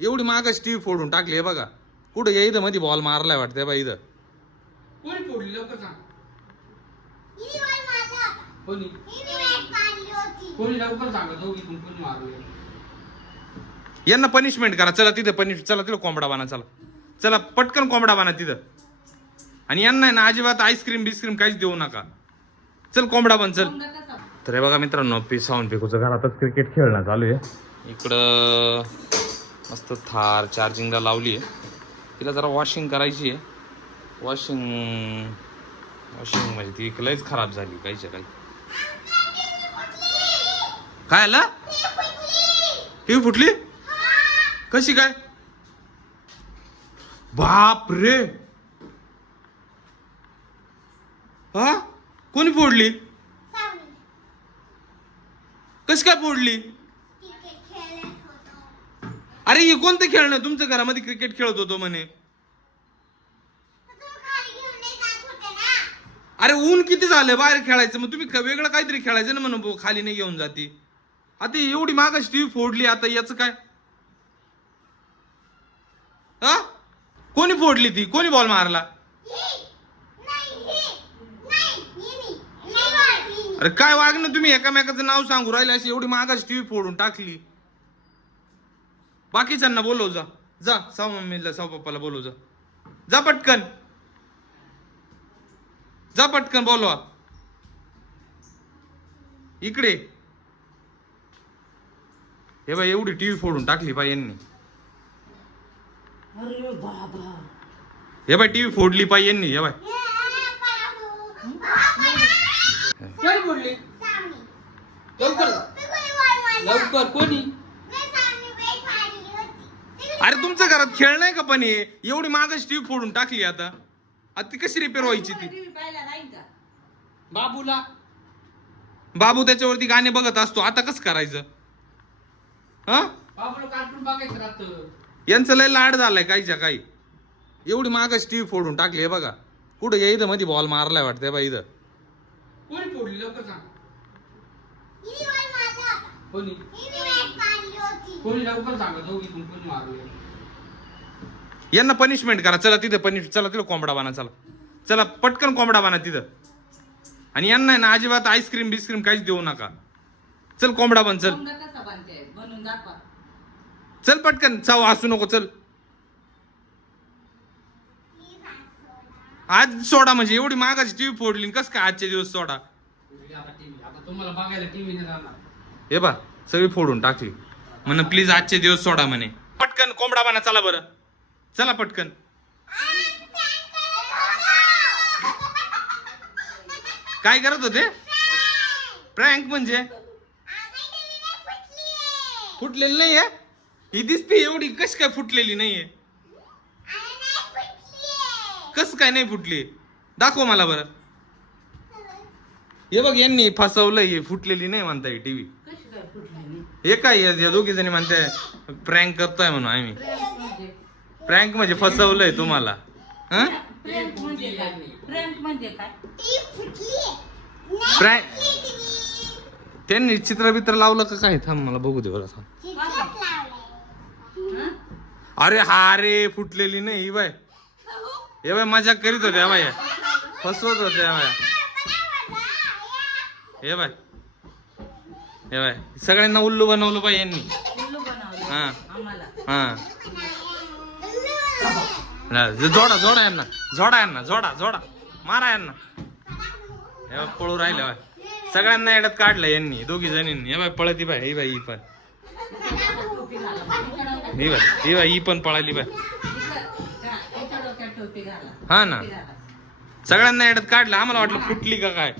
एवढी मागाची टीव्ही फोडून टाकली. हे बघा कुठं या इथं मध्ये बॉल मारलाय वाटतं बा इथं. कोणी फोडली लवकर सांग. कोणी कोणी लवकर सांगा दोघीतून कोणी मारले. यांना पनिशमेंट करा. चला तिथं चला तिथं कोंबडा बांधा. चला चला पटकन कोंबडा बांधा तिथं. आणि यांना ना अजिबात आईस्क्रीम बिस्क्रीम काहीच देऊ नका. चल कोंबडा बांध चल. तर हे बघा मित्रांनो साऊंड पिकूचं घरातच क्रिकेट खेळणं चालू आहे. इकडं मस्त थार चार्जिंगला लावली आहे. तिला जरा वॉशिंग करायची आहे. वॉशिंग म्हणजे ती लयच खराब झाली काहीच्या काही. काय आलं? टीव्ही फुटली? कशी काय? बाप रे. हा कोणी फोडली? कशी काय फोडली? अरे हे कोणतं खेळणं? तुमच्या घरामध्ये क्रिकेट खेळत होतो म्हणे. अरे ऊन किती झालं बाहेर खेळायचं. मग तुम्ही वेगळं काहीतरी खेळायचं ना म्हणून खाली नाही घेऊन जाती. आता एवढी मागाशी टीव्ही फोडली. आता याचं काय? हा कोणी फोडली ती? कोणी बॉल मारला? अरे काय वागणं तुम्ही एकामेकाचं नाव सांगू राहिले. अशी एवढी मागाशी टीव्ही फोडून टाकली. बाकीच्यांना बोलव जा. जा साव मम्मीला साव पप्पाला बोलव जा. जा पटकन. जा पटकन बोलवा इकडे. हे बाई एवढी टीव्ही फोडून टाकली बाई यांनी. अरे बाबा. हे बाई टीव्ही फोडली पाई यांनी. हे बाई कोणी फोडली लवकर लवकर कोणी? अरे तुमच्या घरात खेळ नाही का पण एवढी मागाची टीव्ही फोडून टाकली. आता ती कशी रिपेअर व्हायची ती? बाबूला बाबू त्याच्यावरती गाणे बघत असतो. आता कसं करायचं? हा बाबूला कार्टून बघायचं राहतं. यांचं लय लाड झालाय काहीच्या काही. एवढी मागाची टीव्ही फोडून टाकली. हे बघा कुठं या इथं मध्ये बॉल मारलाय वाटतं बा इथं. कोणी फोडली लवकर सांग. कोणी कोणी लवकर सांगा दोघीतून कोणी मारले. यांना पनिशमेंट करा. चला तिथं कोंबडा बांधा. चला चला पटकन कोंबडा बांधा तिथं. आणि यांना ना अजिबात आईस्क्रीम बिस्क्रीम काहीच देऊ नका. चल कोंबडा बांध चल. चल पटकन. चाव हसू नको. चल आज सोडा. म्हणजे एवढी मागाची टीव्ही फोडली कस काय आजचे दिवस सोडा? आता तुम्हाला बघायला टीव्ही नाही जाणार. हे बा सगळी फोडून टाकली. म्हण प्लीज आजचे दिवस सोडा म्हणे. पटकन कोंबडा बांधा. चला बरं चला पटकन. काय करत होते? प्रँक म्हणजे फुटलेली नाहीये. ही दिसते एवढी कशी काय फुटलेली नाहीये? कस काय नाही फुटली? दाखव मला बरं. हे बघ यांनी फसवलंय. फुटलेली नाही म्हणताय टीव्ही. हे काय या दोघी जणी म्हणताय प्रँक करतोय म्हणून आम्ही. प्रँक म्हणजे फसवलंय तुम्हाला. प्रँक त्यांनी चित्रबित्र लावलं का काय? थांब मला बघू दे बरं. अरे हा रे फुटलेली नाही बाय. हे बाय मजाक करीत होत्या बाय. फसवत होत्या बाय. हे बाय हे बाय सगळ्यांना उल्लू बनवलं बाई यांनी. हा हा जोडा जोडा यांना. जोडा यांना. जोडा मारा यांना. हे पळू राहिले बाय. सगळ्यांना येड्यात काढलं यांनी दोघी जणींनी. हे बाय पळती बाय. ही बाई ही पण. ही बाई ही पण पळाली बाय. हा ना सगळ्यांना येड्यात काढलं. आम्हाला वाटलं फुटली का काय.